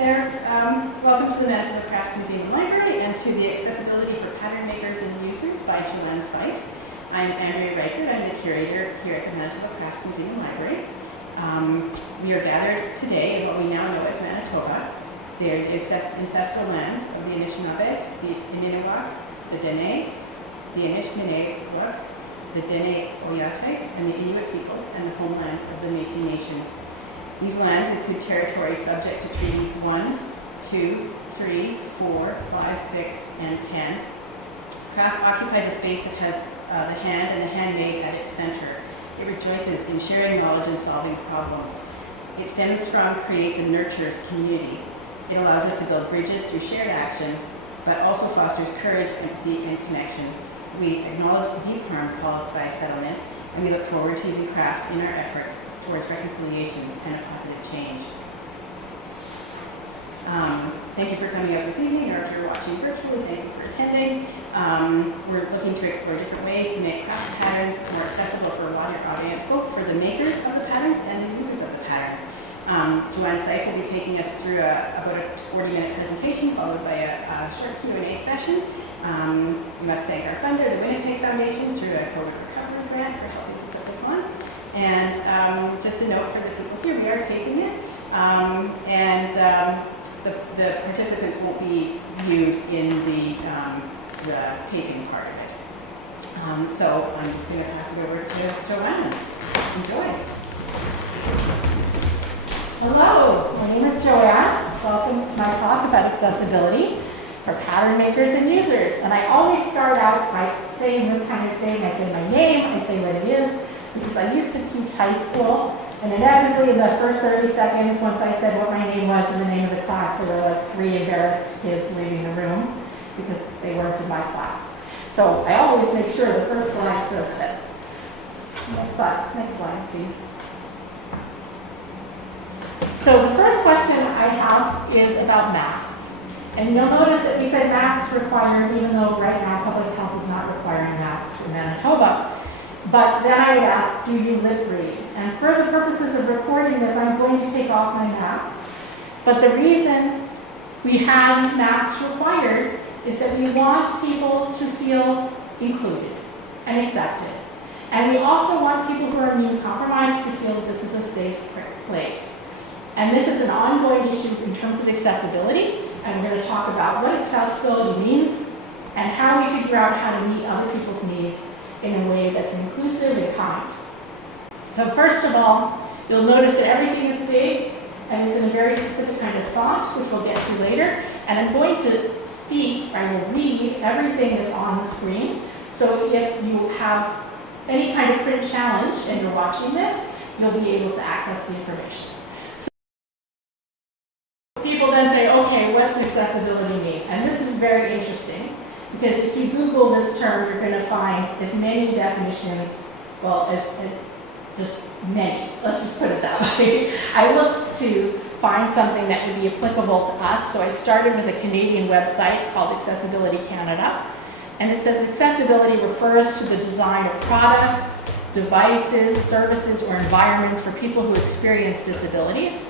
there. Welcome to the Manitoba Crafts Museum and Library and to the Accessibility for Pattern Makers and Users by Joanne Seif. I'm Andrea Reichert. I'm the curator here at the Manitoba Crafts Museum and Library. We are gathered today in what we now know as Manitoba. They're the ancestral lands of the Anishinaabe, the Inunuak, the Dene, the Anishinaabe, the Dene Oyate, and the Inuit peoples, and the homeland of the Métis Nation. These lands include territory subject to treaties 1, 2, 3, 4, 5, 6, and 10. Craft occupies a space that has the hand and the handmade at its center. It rejoices in sharing knowledge and solving problems. It stems from, creates, and nurtures community. It allows us to build bridges through shared action, but also fosters courage, empathy, and connection. We acknowledge the deep harm caused by settlement, and we look forward to using craft in our efforts towards reconciliation and a positive change. Thank you for coming out this evening, or if you're watching virtually, thank you for attending. We're looking to explore different ways to make craft patterns more accessible for a wider audience, both for the makers of the patterns and the users of the patterns. Joanne Seif will be taking us through about a 40-minute presentation, followed by a short Q&A session. We must thank our funder, the Winnipeg Foundation, through a COVID recovery grant for helping to put this on. And just a note for the people here, we are taping it. The participants won't be viewed in the taping part of it. So I'm just going to pass it over to Joanne. Enjoy. Hello, my name is Joanne. Welcome to my talk about accessibility for pattern makers and users. And I always start out by saying this kind of thing. I say my name, I say what it is, because I used to teach high school, and inevitably in the first 30 seconds, once I said what my name was and the name of the class, there were like 3 embarrassed kids leaving the room because they weren't in my class. So I always make sure the first slide says this. Next slide, please. So the first question I have is about masks. And you'll notice that we said masks required, even though right now public health is not requiring masks in Manitoba. But then I would ask, do you lip read? And for the purposes of recording this, I'm going to take off my mask. But the reason we have masks required is that we want people to feel included and accepted. And we also want people who are immunocompromised to feel that this is a safe place. And this is an ongoing issue in terms of accessibility. And we're going to talk about what accessibility means and how we figure out how to meet other people's needs in a way that's inclusive and kind. So first of all, you'll notice that everything is big and it's in a very specific kind of font, which we'll get to later. And I'm going to speak, I will read everything that's on the screen. So if you have any kind of print challenge and you're watching this, you'll be able to access the information. So people then say, okay, what's accessibility mean? And this is very interesting. Because if you Google this term, you're going to find as many definitions, well, as just many. Let's just put it that way. I looked to find something that would be applicable to us, so I started with a Canadian website called Accessibility Canada. And it says accessibility refers to the design of products, devices, services, or environments for people who experience disabilities.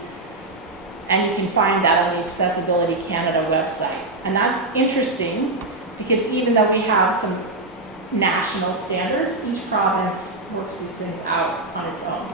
And you can find that on the Accessibility Canada website. And that's interesting, because even though we have some national standards, each province works these things out on its own.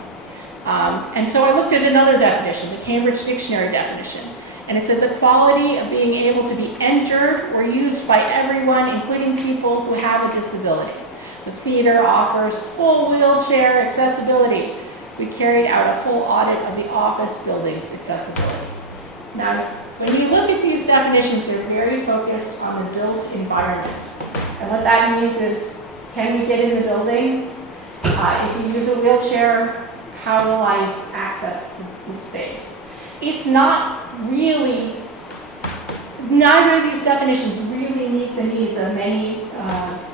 And so I looked at another definition, the Cambridge Dictionary definition. And it said the quality of being able to be entered or used by everyone, including people who have a disability. The theater offers full wheelchair accessibility. We carried out a full audit of the office building's accessibility. Now, when you look at these definitions, they're very focused on the built environment. And what that means is, can we get in the building? If you use a wheelchair, how will I access the space? It's not really, neither of these definitions really meet the needs of many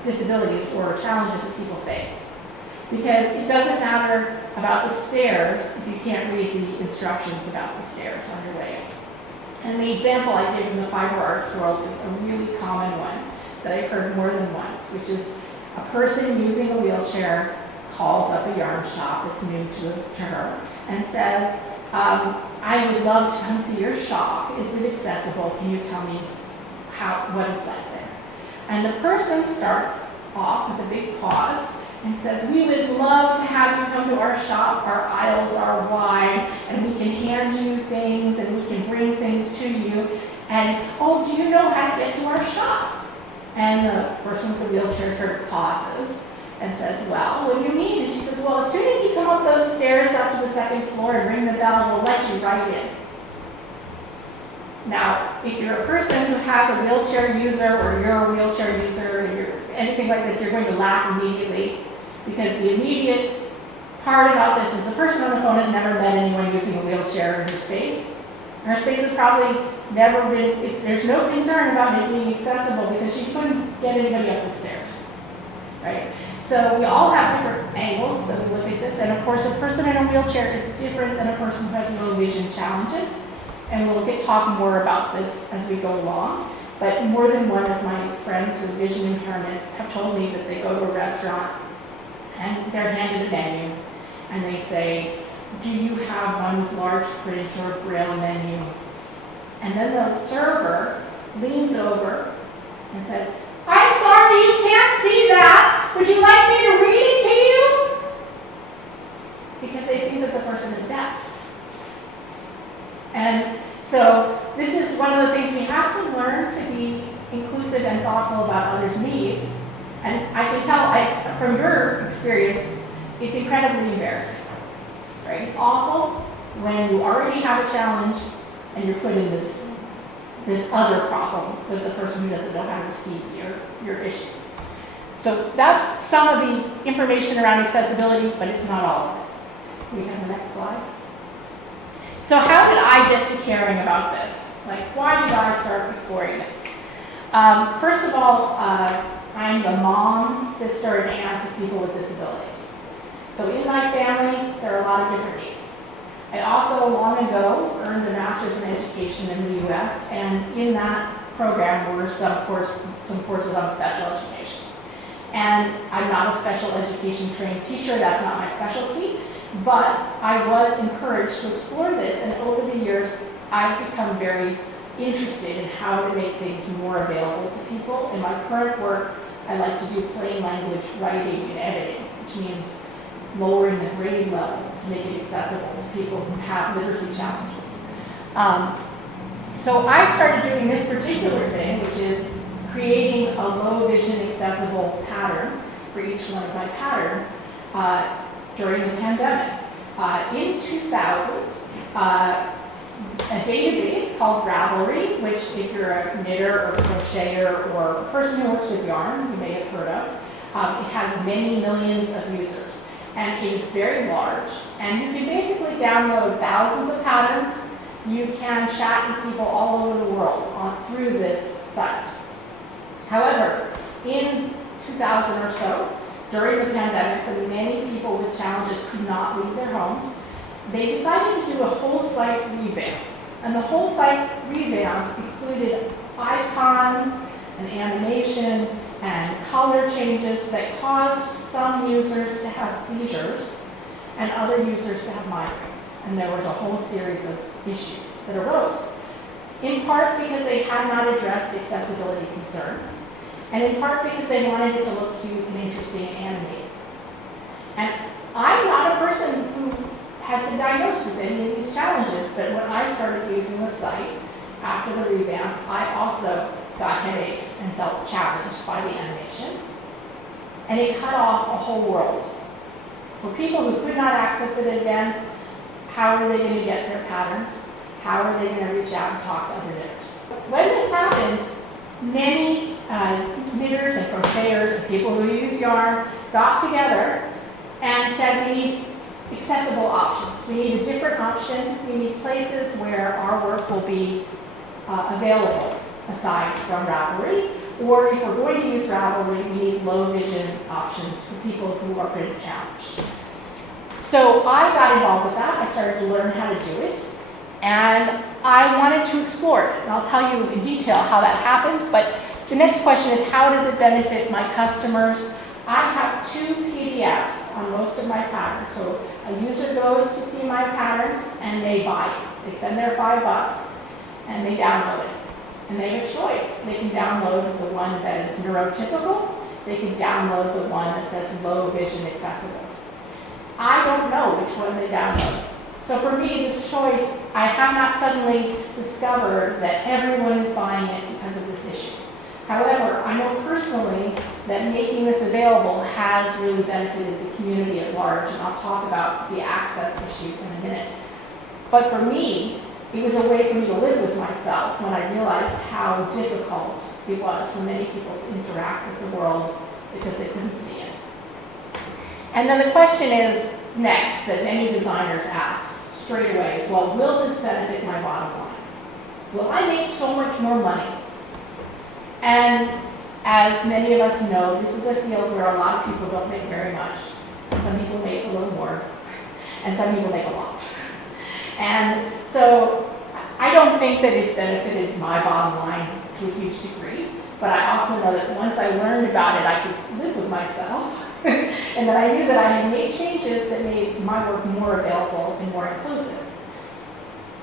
disabilities or challenges that people face. Because it doesn't matter about the stairs if you can't read the instructions about the stairs on your way. And the example I give in the fiber arts world is a really common one that I've heard more than once, which is a person using a wheelchair calls up a yarn shop that's new to her and says, I would love to come see your shop. Is it accessible? Can you tell me what it's like there? And the person starts off with a big pause and says, we would love to have you come to our shop. Our aisles are wide and we can hand you things and we can bring things to you. And, oh, do you know how to get to our shop? And the person with the wheelchair sort of pauses and says, well, what do you mean? And she says, well, as soon as you come up those stairs up to the second floor and ring the bell, we'll let you right in. Now, if you're a person who has a wheelchair user or you're a wheelchair user or you're anything like this, you're going to laugh immediately because the immediate part about this is the person on the phone has never met anyone using a wheelchair in her space. Her space has probably never been, there's no concern about it being accessible because she couldn't get anybody up the stairs, right? So we all have different angles that we look at this, and of course a person in a wheelchair is different than a person who has low vision challenges, and we'll talk more about this as we go along. But more than one of my friends with vision impairment have told me that they go to a restaurant and they're handed a menu and they say, do you have one with large print or braille menu? And then the server leans over and says, I'm sorry, you can't see that. Would you like me to read it to you? Because they think that the person is deaf. And so this is one of the things we have to learn to be inclusive and thoughtful about others' needs. And I can tell from your experience, it's incredibly embarrassing. Right? It's awful when you already have a challenge and you're put in this other problem with the person who doesn't know how to receive your issue. So that's some of the information around accessibility, but it's not all of it. Can we have the next slide? So how did I get to caring about this? Like, why did I start exploring this? First of all, I'm the mom, sister, and aunt of people with disabilities. So in my family, there are a lot of different needs. I also, long ago, earned a master's in education in the US, and in that program were some courses on special education. And I'm not a special education trained teacher, that's not my specialty, but I was encouraged to explore this, and over the years, I've become very interested in how to make things more available to people. In my current work, I like to do plain language writing and editing, which means lowering the grade level to make it accessible to people who have literacy challenges. So I started doing this particular thing, which is creating a low vision accessible pattern for each one of my patterns during the pandemic. In 2000, a database called Ravelry, which if you're a knitter or crocheter or a person who works with yarn, you may have heard of, it has many millions of users. And it is very large, and you can basically download thousands of patterns. You can chat with people all over the world through this site. However, in 2000 or so, during the pandemic, when many people with challenges could not leave their homes, they decided to do a whole site revamp. And the whole site revamp included icons and animation and color changes that caused some users to have seizures and other users to have migraines. And there was a whole series of issues that arose, in part because they had not addressed accessibility concerns, and in part because they wanted it to look cute and interesting and animated. And I'm not a person who has been diagnosed with any of these challenges, but when I started using the site after the revamp, I also got headaches and felt challenged by the animation. And it cut off a whole world. For people who could not access it again, how are they going to get their patterns? How are they going to reach out and talk to other knitters? When this happened, many knitters and crocheters and people who use yarn got together and said we need accessible options. We need a different option. We need places where our work will be available aside from Ravelry, or if we're going to use Ravelry, we need low vision options for people who are print challenged. So I got involved with that. I started to learn how to do it, and I wanted to explore it. And I'll tell you in detail how that happened, but the next question is, how does it benefit my customers? I have 2 PDFs on most of my patterns. So a user goes to see my patterns and they buy it. They spend their $5 and they download it. And they have a choice. They can download the one that is neurotypical. They can download the one that says low vision accessible. I don't know which one they download. So for me, this choice, I have not suddenly discovered that everyone is buying it because of this issue. However, I know personally that making this available has really benefited the community at large, and I'll talk about the access issues in a minute. But for me, it was a way for me to live with myself when I realized how difficult it was for many people to interact with the world because they couldn't see it. And then the question is next that many designers ask straight away is, well, will this benefit my bottom line? Will I make so much more money? And as many of us know, this is a field where a lot of people don't make very much. And some people make a little more, and some people make a lot. And so I don't think that it's benefited my bottom line to a huge degree, but I also know that once I learned about it, I could live with myself, and that I knew that I had made changes that made my work more available and more inclusive.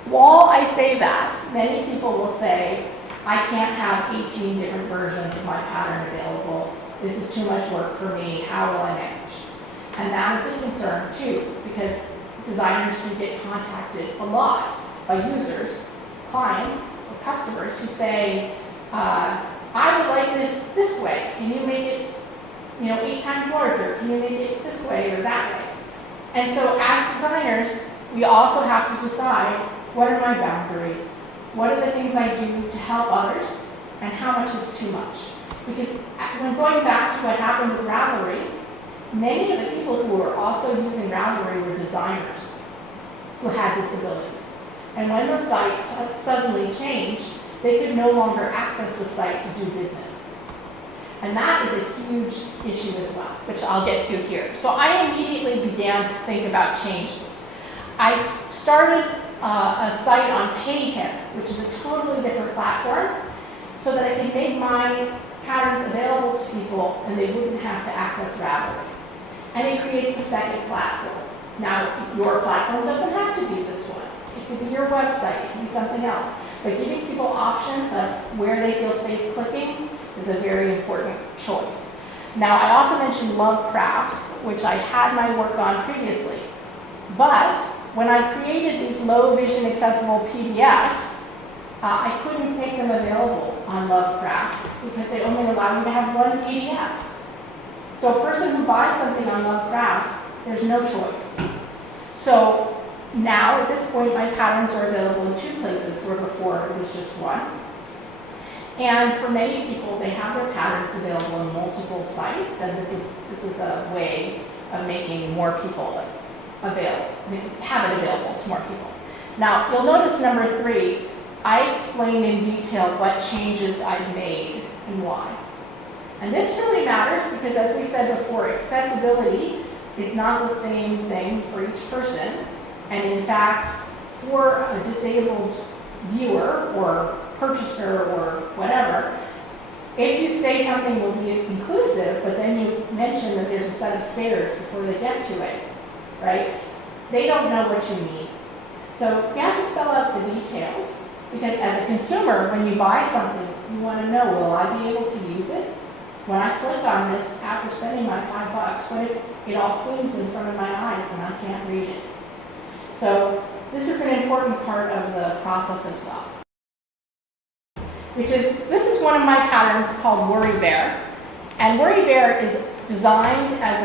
While I say that, many people will say, I can't have 18 different versions of my pattern available. This is too much work for me. How will I manage? And that is a concern too, because designers do get contacted a lot by users, clients, or customers who say, I would like this way. Can you make it 8 times larger? Can you make it this way or that way? And so as designers, we also have to decide, what are my boundaries? What are the things I do to help others? And how much is too much? Because when going back to what happened with Ravelry, many of the people who were also using Ravelry were designers who had disabilities. And when the site suddenly changed, they could no longer access the site to do business. And that is a huge issue as well, which I'll get to here. So I immediately began to think about changes. I started a site on Payhip, which is a totally different platform, so that I could make my patterns available to people and they wouldn't have to access Ravelry. And it creates a second platform. Now, your platform doesn't have to be this one. It could be your website, it could be something else. But giving people options of where they feel safe clicking is a very important choice. Now, I also mentioned Love Crafts, which I had my work on previously. But when I created these low vision accessible PDFs, I couldn't make them available on Love Crafts because they only allow you to have one PDF. So a person who buys something on Love Crafts, there's no choice. So now, at this point, my patterns are available in 2 places, where before it was just one. And for many people, they have their patterns available in multiple sites, and this is a way of making more people have it available to more people. Now, you'll notice number 3, I explain in detail what changes I've made and why. And this really matters because, as we said before, accessibility is not the same thing for each person. And in fact, for a disabled viewer or purchaser or whatever, if you say something will be inclusive, but then you mention that there's a set of stairs before they get to it, right? They don't know what you mean. So you have to spell out the details, because as a consumer, when you buy something, you want to know, will I be able to use it? When I click on this after spending my $5, what if it all swings in front of my eyes and I can't read it? So this is an important part of the process as well. This is one of my patterns called Worry Bear. And Worry Bear is designed as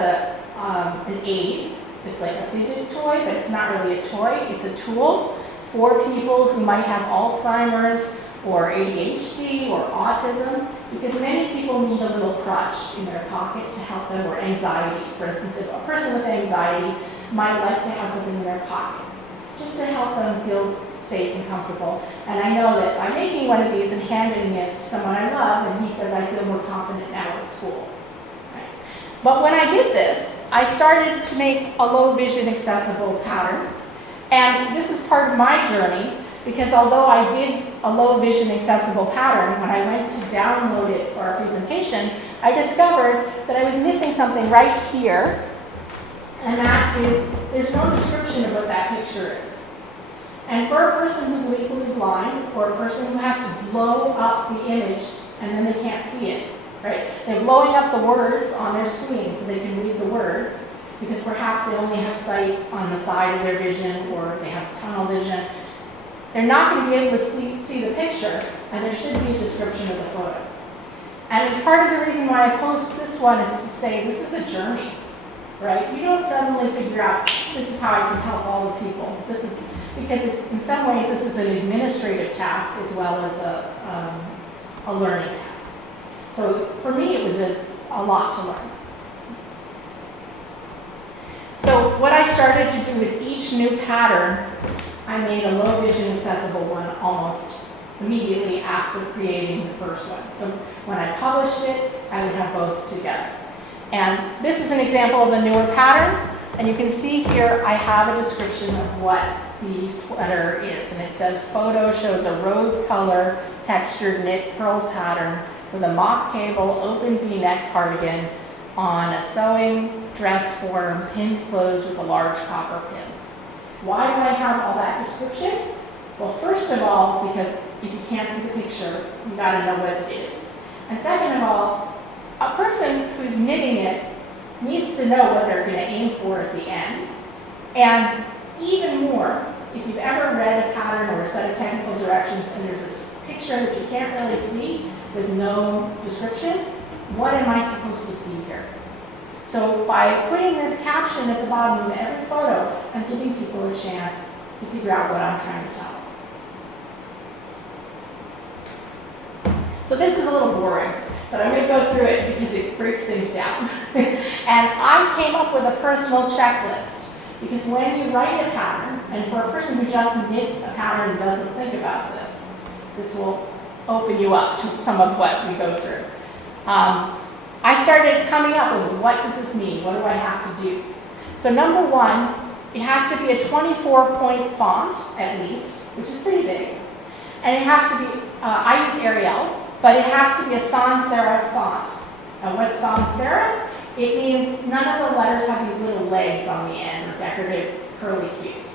an aid. It's like a fidget toy, but it's not really a toy. It's a tool for people who might have Alzheimer's or ADHD or autism, because many people need a little crutch in their pocket to help them, or anxiety. For instance, if a person with anxiety might like to have something in their pocket, just to help them feel safe and comfortable. And I know that I'm making one of these and handing it to someone I love, and he says, I feel more confident now at school. Right? But when I did this, I started to make a low vision accessible pattern. And this is part of my journey, because although I did a low vision accessible pattern, when I went to download it for our presentation, I discovered that I was missing something right here. And that is, there's no description of what that picture is. And for a person who's legally blind, or a person who has to blow up the image and then they can't see it, right? They're blowing up the words on their screen so they can read the words, because perhaps they only have sight on the side of their vision, or they have tunnel vision. They're not going to be able to see the picture, and there should be a description of the photo. And part of the reason why I post this one is to say this is a journey, right? You don't suddenly figure out this is how I can help all the people. This is because it's, in some ways this is an administrative task as well as a learning task. So for me it was a lot to learn. So what I started to do with each new pattern, I made a low vision accessible one almost immediately after creating the first one. So when I published it, I would have both together. And this is an example of a newer pattern. And you can see here I have a description of what the sweater is. And it says, photo shows a rose color textured knit pearl pattern with a mock cable open V-neck cardigan on a sewing dress form pinned closed with a large copper pin. Why do I have all that description? Well, first of all, because if you can't see the picture, you gotta know what it is. And second of all, a person who's knitting it needs to know what they're gonna aim for at the end. And even more, if you've ever read a pattern or a set of technical directions and there's this picture that you can't really see with no description, what am I supposed to see here? So by putting this caption at the bottom of every photo, I'm giving people a chance to figure out what I'm trying to tell them. So this is a little boring, but I'm going to go through it because it breaks things down. And I came up with a personal checklist, because when you write a pattern, and for a person who just knits a pattern and doesn't think about this, this will open you up to some of what we go through. I started coming up with, what does this mean? What do I have to do? So number one, it has to be a 24-point font at least, which is pretty big. And it has to be, I use Arial, but it has to be a sans serif font. And what's sans serif? It means none of the letters have these little legs on the end or decorative curly cues.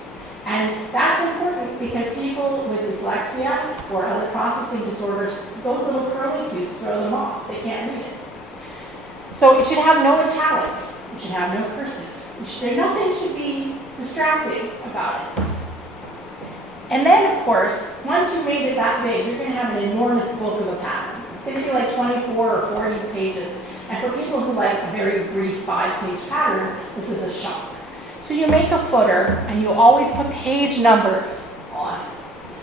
And that's important because people with dyslexia or other processing disorders, those little curly cues throw them off. They can't read it. So it should have no italics. It should have no cursive. Nothing should be distracting about it. And then, of course, once you made it that big, you're going to have an enormous book of a pattern. It's going to be like 24 or 40 pages. And for people who like a very brief 5-page pattern, this is a shock. So you make a footer, and you always put page numbers on it.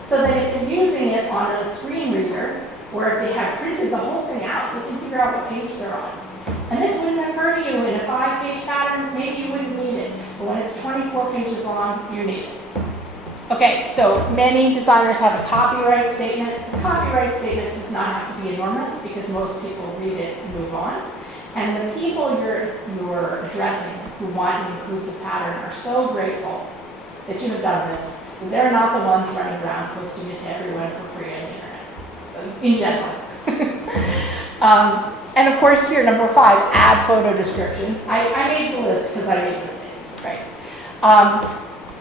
So that if you're using it on a screen reader, or if they have printed the whole thing out, they can figure out what page they're on. And this wouldn't occur to you in a 5-page pattern, maybe you wouldn't need it. But when it's 24 pages long, you need it. Okay, so many designers have a copyright statement. The copyright statement does not have to be enormous because most people read it and move on. And the people you're addressing who want an inclusive pattern are so grateful that you have done this. And they're not the ones running around posting it to everyone for free on the internet, in general. And of course here, number 5, add photo descriptions. I made the list because I made mistakes, right?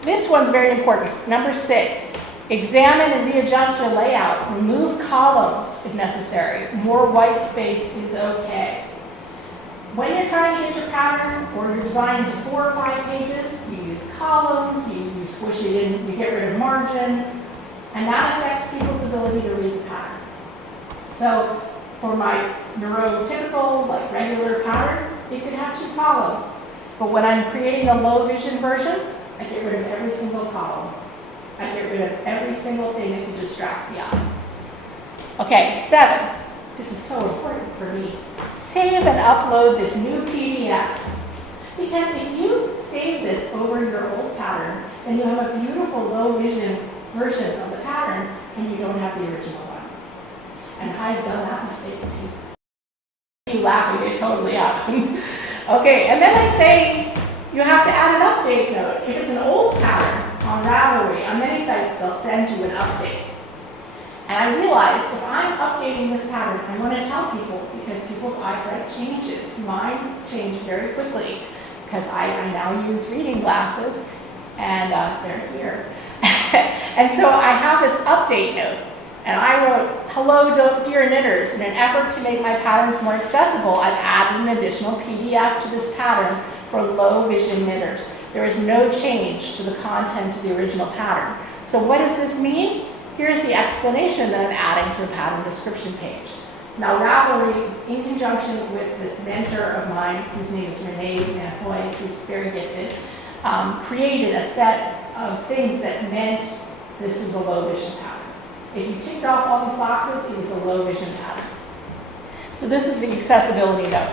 This one's very important. Number 6, examine and readjust your layout. Remove columns if necessary. More white space is okay. When you're trying to get your pattern or you're designing to 4 or 5 pages, you use columns, you squish it in, you get rid of margins, and that affects people's ability to read the pattern. So for my neurotypical, like regular pattern, it could have 2 columns. But when I'm creating a low vision version, I get rid of every single column. I get rid of every single thing that could distract the eye. Okay, 7. This is so important for me. Save and upload this new PDF. Because if you save this over your old pattern, then you have a beautiful low vision version of the pattern, and you don't have the original one. And I've done that mistake too. You laughing, it totally happens. Okay, and then I say you have to add an update note. If it's an old pattern on Ravelry, on many sites they'll send you an update. And I realized if I'm updating this pattern, I want to tell people because people's eyesight changes. Mine changed very quickly because I now use reading glasses, and they're here. And so I have this update note, and I wrote, "Hello, dear knitters, in an effort to make my patterns more accessible, I've added an additional PDF to this pattern for low vision knitters. There is no change to the content of the original pattern." So what does this mean? Here's the explanation that I'm adding to the pattern description page. Now Ravelry, in conjunction with this mentor of mine, whose name is Renee Manhoy, who's very gifted, created a set of things that meant this was a low vision pattern. If you ticked off all these boxes, it was a low vision pattern. So this is the accessibility note.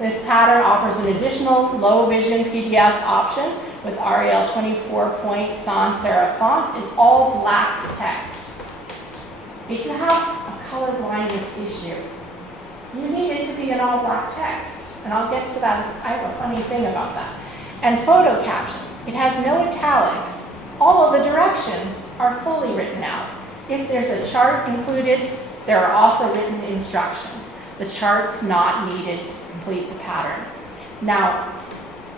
This pattern offers an additional low vision PDF option with Arial 24-point sans serif font in all black text. If you have a color blindness issue, you need it to be in all black text. And I'll get to that. I have a funny thing about that. And photo captions. It has no italics. All of the directions are fully written out. If there's a chart included, there are also written instructions. The chart's not needed to complete the pattern. Now,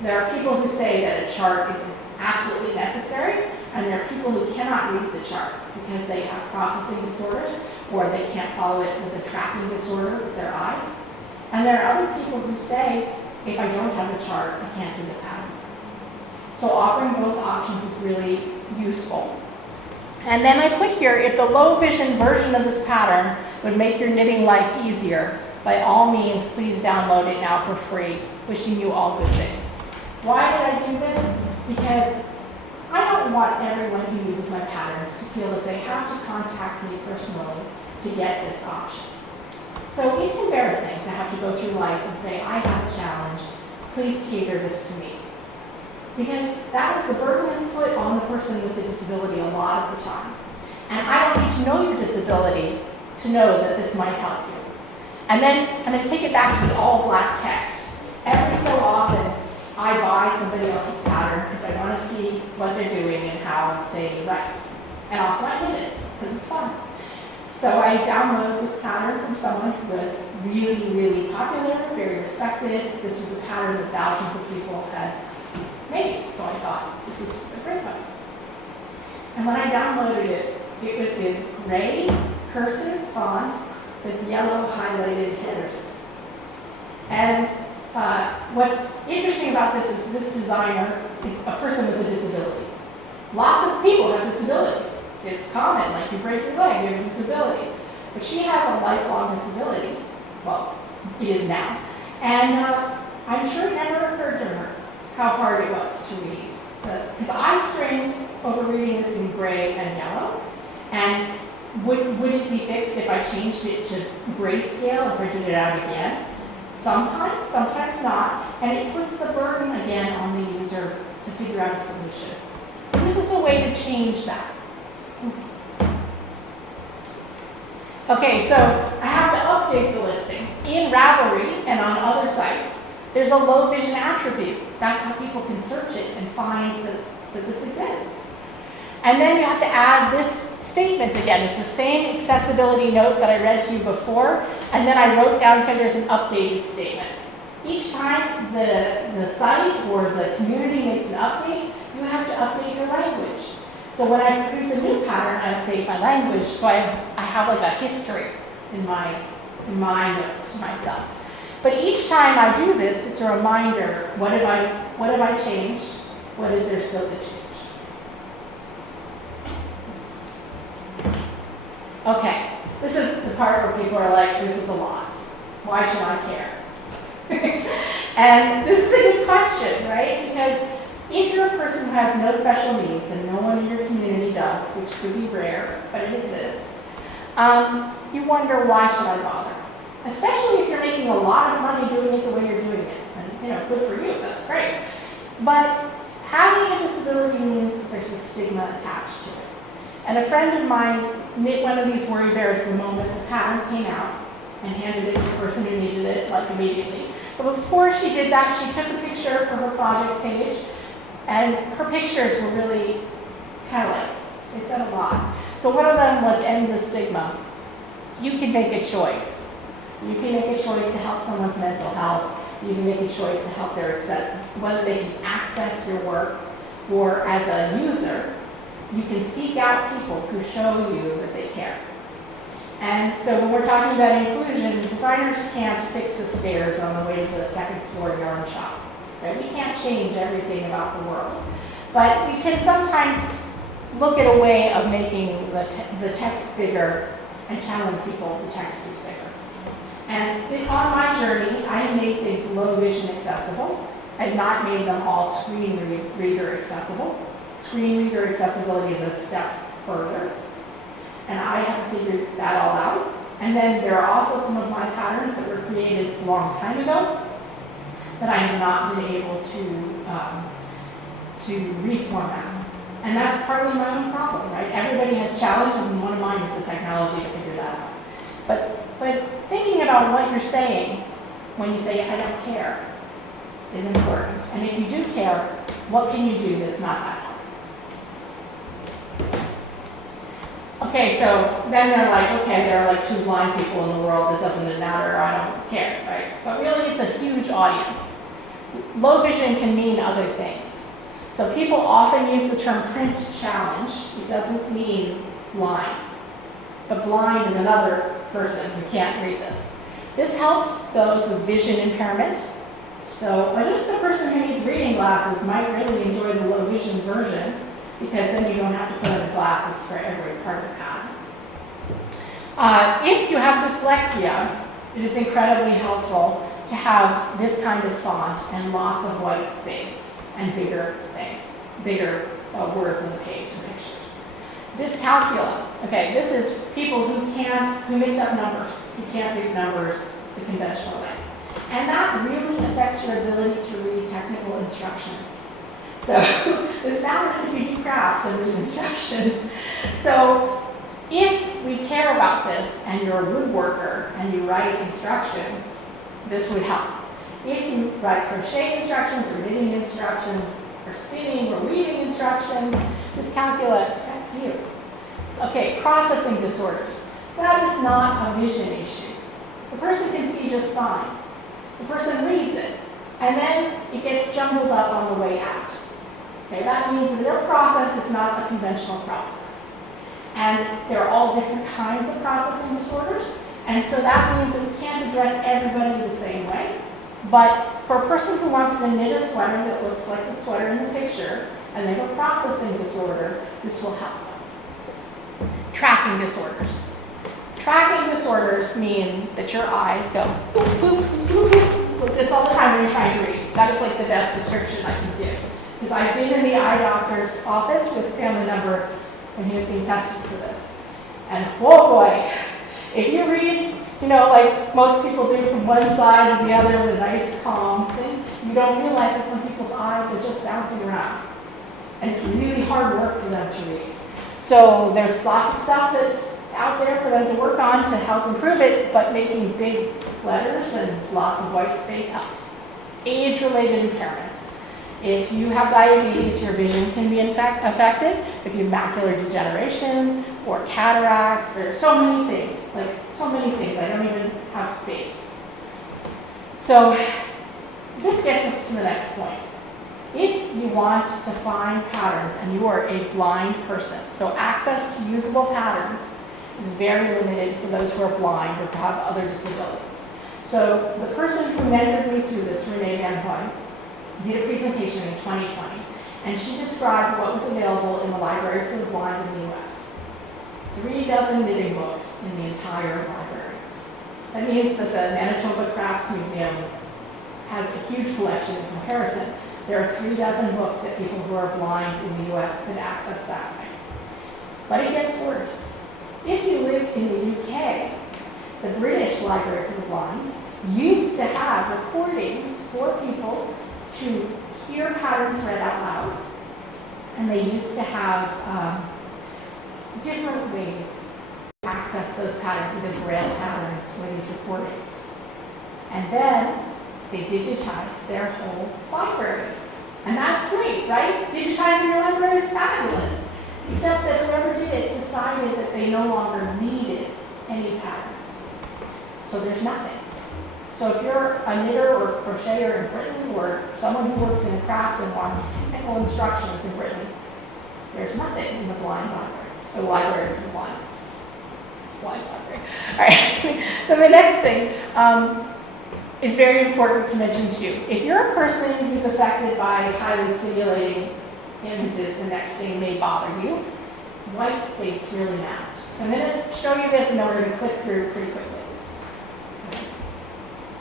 there are people who say that a chart is absolutely necessary, and there are people who cannot read the chart because they have processing disorders or they can't follow it with a tracking disorder with their eyes. And there are other people who say, if I don't have a chart, I can't do the pattern. So offering both options is really useful. And then I put here, if the low vision version of this pattern would make your knitting life easier, by all means, please download it now for free. Wishing you all good things. Why did I do this? Because I don't want everyone who uses my patterns to feel that they have to contact me personally to get this option. So it's embarrassing to have to go through life and say, I have a challenge, please cater this to me. Because that is the burden is put on the person with the disability a lot of the time. And I don't need to know your disability to know that this might help you. And then I'm going to take it back to the all black text. Every so often, I buy somebody else's pattern because I want to see what they're doing and how they write. And also I knit it because it's fun. So I downloaded this pattern from someone who was really, really popular, very respected. This was a pattern that thousands of people had made. So I thought, this is a great one. And when I downloaded it, it was in gray cursive font with yellow highlighted headers. And what's interesting about this is this designer is a person with a disability. Lots of people have disabilities. It's common, like you break your leg, you have a disability. But she has a lifelong disability. Well, it is now. And I'm sure it never occurred to her how hard it was to read. Because I strained over reading this in gray and yellow. And would it be fixed if I changed it to grayscale and printed it out again? Sometimes, sometimes not. And it puts the burden again on the user to figure out a solution. So this is a way to change that. Okay, so I have to update the listing. In Ravelry and on other sites, there's a low vision attribute. That's how people can search it and find that this exists. And then you have to add this statement again. It's the same accessibility note that I read to you before, and then I wrote down here there's an updated statement. Each time the site or the community makes an update, you have to update your language. So when I produce a new pattern, I update my language, so I have like a history in my notes to myself. But each time I do this, it's a reminder, what have I changed? What is there still to change? Okay, this is the part where people are like, this is a lot. Why should I care? And this is a good question, right? Because if you're a person who has no special needs, and no one in your community does, which could be rare, but it exists, you wonder, why should I bother? Especially if you're making a lot of money doing it the way you're doing it. And good for you, that's great. But having a disability means that there's a stigma attached to it. And a friend of mine knit one of these worry bears the moment the pattern came out and handed it to the person who needed it, like immediately. But before she did that, she took a picture for her project page, and her pictures were really telling. They said a lot. So one of them was end the stigma. You can make a choice. You can make a choice to help someone's mental health. You can make a choice to help whether they can access your work, or as a user, you can seek out people who show you that they care. And so when we're talking about inclusion, designers can't fix the stairs on the way to the second floor yarn shop. Right? We can't change everything about the world. But we can sometimes look at a way of making the text bigger and telling people the text is bigger. And on my journey, I have made things low vision accessible. I've not made them all screen reader accessible. Screen reader accessibility is a step further. And I have figured that all out. And then there are also some of my patterns that were created a long time ago that I have not been able to reformat. And that's partly my own problem, right? Everybody has challenges, and one of mine is the technology to figure that out. But thinking about what you're saying when you say, I don't care, is important. And if you do care, what can you do that's not that hard? Okay, so then they're like, okay, there are like 2 blind people in the world, it doesn't matter, I don't care, right? But really, it's a huge audience. Low vision can mean other things. So people often use the term print challenge. It doesn't mean blind. But blind is another person who can't read this. This helps those with vision impairment. So just a person who needs reading glasses might really enjoy the low vision version, because then you don't have to put on the glasses for every part of the pattern. If you have dyslexia, it is incredibly helpful to have this kind of font and lots of white space and bigger things, bigger words on the page and pictures. Dyscalculia. Okay, this is people who mix up numbers, who can't read numbers the conventional way. And that really affects your ability to read technical instructions. So this matters if you do crafts and read instructions. So if we care about this and you're a woodworker and you write instructions, this would help. If you write crochet instructions or knitting instructions or spinning or weaving instructions, dyscalculia affects you. Okay, processing disorders. That is not a vision issue. The person can see just fine. The person reads it, and then it gets jumbled up on the way out. Okay, that means that their process is not the conventional process. And there are all different kinds of processing disorders, and so that means that we can't address everybody the same way. But for a person who wants to knit a sweater that looks like the sweater in the picture, and they have a processing disorder, this will help them. Tracking disorders. Tracking disorders mean that your eyes go boop, boop, boop, boop, boop. This all the time when you're trying to read. That is like the best description I can give. Because I've been in the eye doctor's office with a family member when he was being tested for this. And whoa boy, if you read, like most people do from one side to the other with a nice calm thing, you don't realize that some people's eyes are just bouncing around. And it's really hard work for them to read. So there's lots of stuff that's out there for them to work on to help improve it, but making big letters and lots of white space helps. Age-related impairments. If you have diabetes, your vision can be affected. If you have macular degeneration or cataracts, there are so many things, I don't even have space. So this gets us to the next point. If you want to find patterns and you are a blind person, so access to usable patterns is very limited for those who are blind or have other disabilities. So the person who mentored me through this, Renee Van Hoy, did a presentation in 2020, and she described what was available in the Library for the Blind in the U.S. 36 knitting books in the entire library. That means that the Manitoba Crafts Museum has a huge collection in comparison. There are 36 books that people who are blind in the U.S. could access that way. But it gets worse. If you live in the UK, the British Library for the Blind used to have recordings for people to hear patterns read out loud, and they used to have different ways to access those patterns, either braille patterns or these recordings. And then they digitized their whole library. And that's great, right? Digitizing your library is fabulous. Except that whoever did it decided that they no longer needed any patterns. So there's nothing. So if you're a knitter or a crocheter in Britain, or someone who works in a craft and wants technical instructions in Britain, There's nothing in the blind library, the library for the blind. Blind library. All right. Then the next thing is very important to mention too. If you're a person who's affected by highly stimulating images, the next thing may bother you. White space really matters. So I'm going to show you this and then we're going to click through pretty quickly.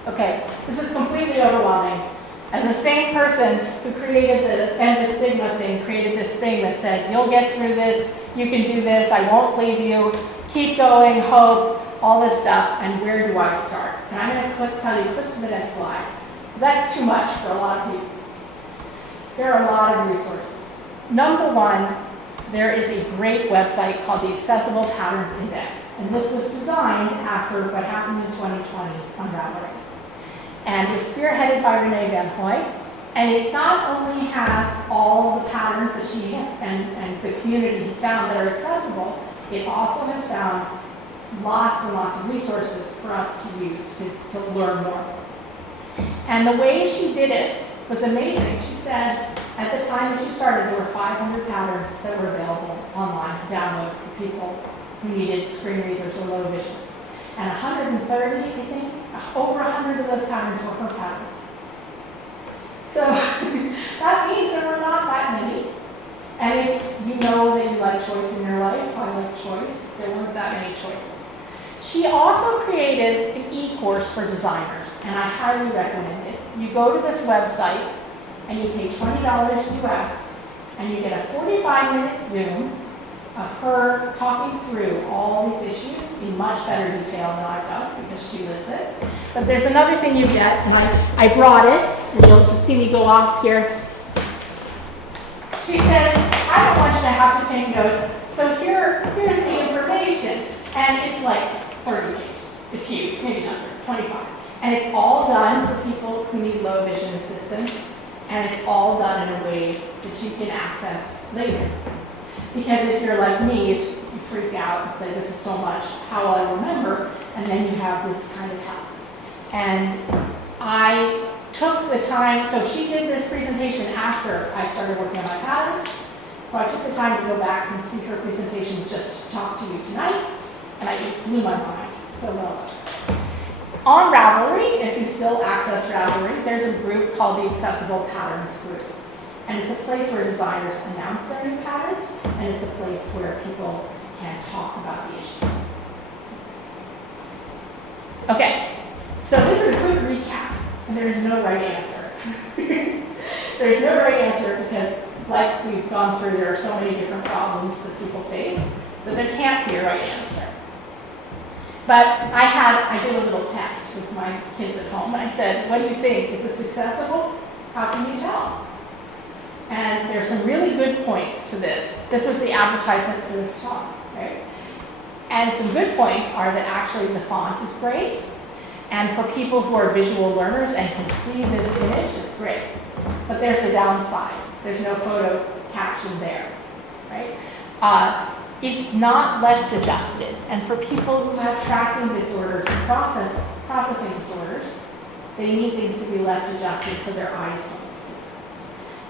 Okay, this is completely overwhelming. And the same person who created the end of stigma thing created this thing that says, you'll get through this, you can do this, I won't leave you, keep going, hope, all this stuff, and where do I start? And I'm going to tell you, click to the next slide, because that's too much for a lot of people. There are a lot of resources. Number one, there is a great website called the Accessible Patterns Index, and this was designed after what happened in 2020 on Ravelry. And was spearheaded by Renee Van Hoy, and it not only has all the patterns that she and the community has found that are accessible, it also has found lots and lots of resources for us to use to learn more. And the way she did it was amazing. She said at the time that she started, there were 500 patterns that were available online to download for people who needed screen readers or low vision. And 130, I think, over 100 of those patterns were her patterns. So that means there were not that many. And if you know that you like choice in your life, I like choice, there weren't that many choices. She also created an e-course for designers, and I highly recommend it. You go to this website, and you pay $20 US, and you get a 45-minute Zoom of her talking through all these issues in much better detail than I've done because she lives it. But there's another thing you get, and I brought it, and you'll just see me go off here. She says, I don't want you to have to take notes, so here's the information. And it's like 30 pages. It's huge, maybe not 30, 25. And it's all done for people who need low vision assistance, and it's all done in a way that you can access later. Because if you're like me, you freak out and say, this is so much, how will I remember? And then you have this kind of help. And I took the time, so she did this presentation after I started working on my patterns. So I took the time to go back and see her presentation just to talk to you tonight. And it blew my mind. It's so well done. On Ravelry, if you still access Ravelry, there's a group called the Accessible Patterns Group. And it's a place where designers announce their new patterns, and it's a place where people can talk about the issues. Okay, so this is a quick recap, and there is no right answer. There's no right answer because, like we've gone through, there are so many different problems that people face, that there can't be a right answer. But I did a little test with my kids at home, and I said, what do you think? Is this accessible? How can you tell? And there's some really good points to this. This was the advertisement for this talk, right? And some good points are that actually the font is great. And for people who are visual learners and can see this image, it's great. But there's a downside. There's no photo caption there, right? It's not left adjusted. And for people who have tracking disorders and processing disorders, they need things to be left adjusted so their eyes don't.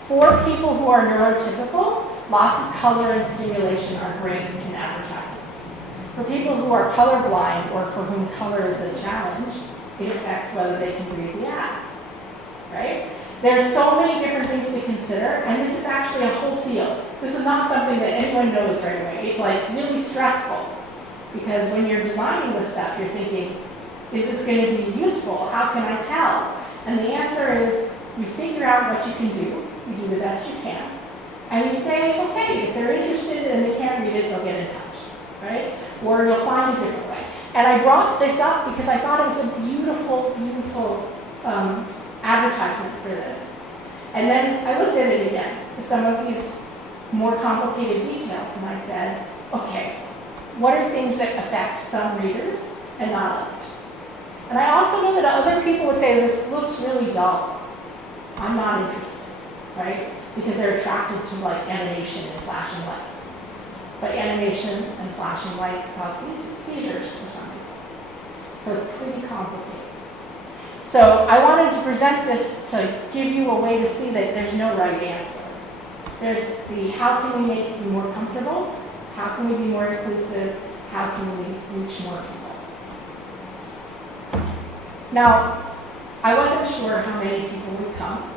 For people who are neurotypical, lots of color and stimulation are great in advertisements. For people who are colorblind or for whom color is a challenge, it affects whether they can read the ad, right? There's so many different things to consider, and this is actually a whole field. This is not something that anyone knows right away. It's like really stressful because when you're designing this stuff, you're thinking, is this going to be useful? How can I tell? And the answer is you figure out what you can do. You do the best you can. And you say, okay, if they're interested and they can't read it, they'll get in touch, right? Or you'll find a different way. And I brought this up because I thought it was a beautiful, beautiful advertisement for this. And then I looked at it again with some of these more complicated details, and I said, okay, what are things that affect some readers and not others? And I also know that other people would say, this looks really dull. I'm not interested, right? Because they're attracted to like animation and flashing lights. But animation and flashing lights cause seizures for some people. So it's pretty complicated. So I wanted to present this to give you a way to see that there's no right answer. There's the how can we make you more comfortable? How can we be more inclusive? How can we reach more people? Now, I wasn't sure how many people would come.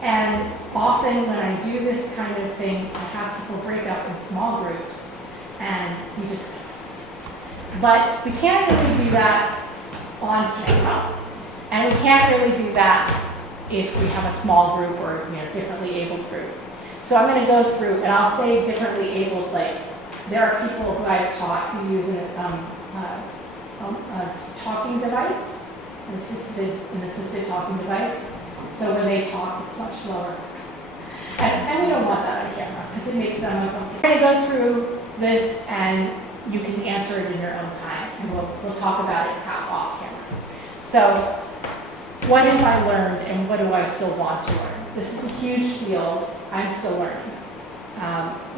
And often when I do this kind of thing, I have people break up in small groups and we discuss. But we can't really do that on camera. And we can't really do that if we have a small group or differently abled group. So I'm going to go through, and I'll say differently abled, like there are people who I've taught who use a talking device, an assisted talking device. So when they talk, it's much slower. And we don't want that on camera because it makes them uncomfortable. We're going to go through this and you can answer it in your own time. And we'll talk about it perhaps off camera. So what have I learned and what do I still want to learn? This is a huge field. I'm still learning.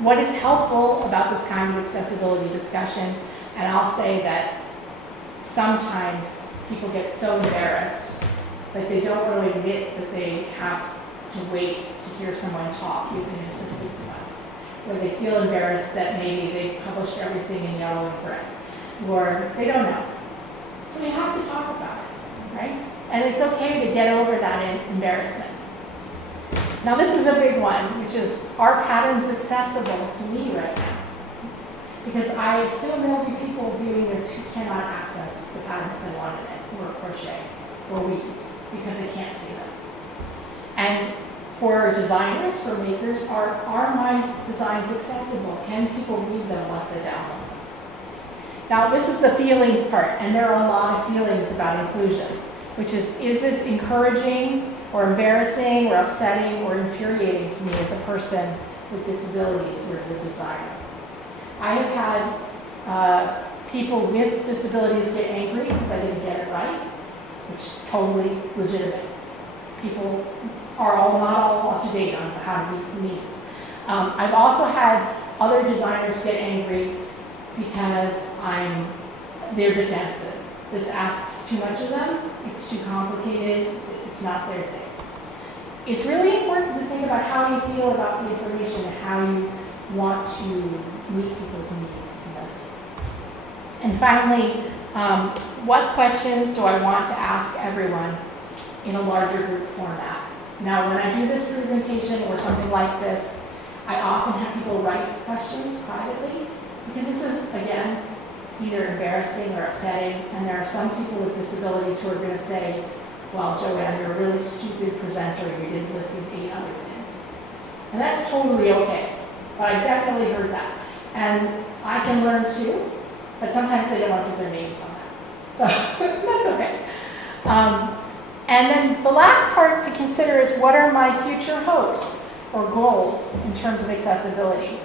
What is helpful about this kind of accessibility discussion, and I'll say that sometimes people get so embarrassed that they don't really admit that they have to wait to hear someone talk using an assistive device, or they feel embarrassed that maybe they published everything in yellow and gray, or they don't know. So we have to talk about it, right? And it's okay to get over that embarrassment. Now this is a big one, which is, are patterns accessible to me right now? Because I assume there'll be people viewing this who cannot access the patterns they want to knit, or crochet, or weave, because they can't see them. And for designers, for makers, are my designs accessible? Can people read them once they download them? Now this is the feelings part, and there are a lot of feelings about inclusion, which is this encouraging or embarrassing or upsetting or infuriating to me as a person with disabilities or as a designer? I have had people with disabilities get angry because I didn't get it right, which is totally legitimate. People are not all up to date on how to meet needs. I've also had other designers get angry because they're defensive. This asks too much of them, it's too complicated, it's not their thing. It's really important to think about how you feel about the information and how you want to meet people's needs in this. And finally, what questions do I want to ask everyone in a larger group format? Now, when I do this presentation or something like this, I often have people write questions privately, because this is, again, either embarrassing or upsetting, and there are some people with disabilities who are going to say, well, Joanne, you're a really stupid presenter, you didn't list these 8 other things. And that's totally okay, but I definitely heard that. And I can learn too, but sometimes they don't want to put their names on that. So that's okay. And then the last part to consider is, what are my future hopes or goals in terms of accessibility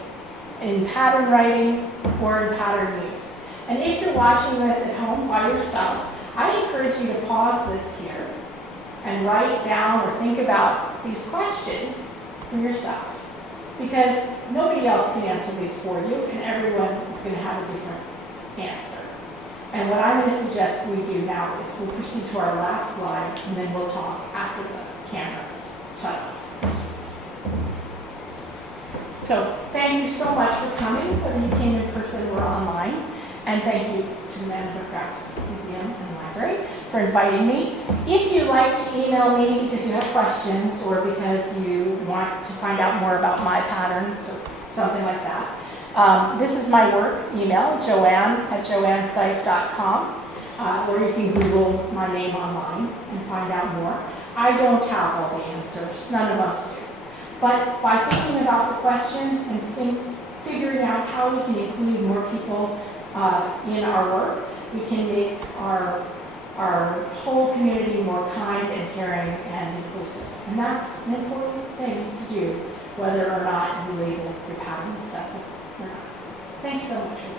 in pattern writing or in pattern use? And if you're watching this at home by yourself, I encourage you to pause this here and write down or think about these questions for yourself. Because nobody else can answer these for you, and everyone is going to have a different answer. And what I'm going to suggest we do now is we'll proceed to our last slide, and then we'll talk after the cameras shut off. So thank you so much for coming, whether you came in person or online. And thank you to the Manitoba Crafts Museum and Library for inviting me. If you'd like to email me because you have questions or because you want to find out more about my patterns or something like that, this is my work email, joanne@joanneseif.com, or you can Google my name online and find out more. I don't have all the answers, none of us do. But by thinking about the questions and figuring out how we can include more people in our work, we can make our whole community more kind and caring and inclusive. And that's an important thing to do, whether or not you label your pattern accessible or not. Thanks so much for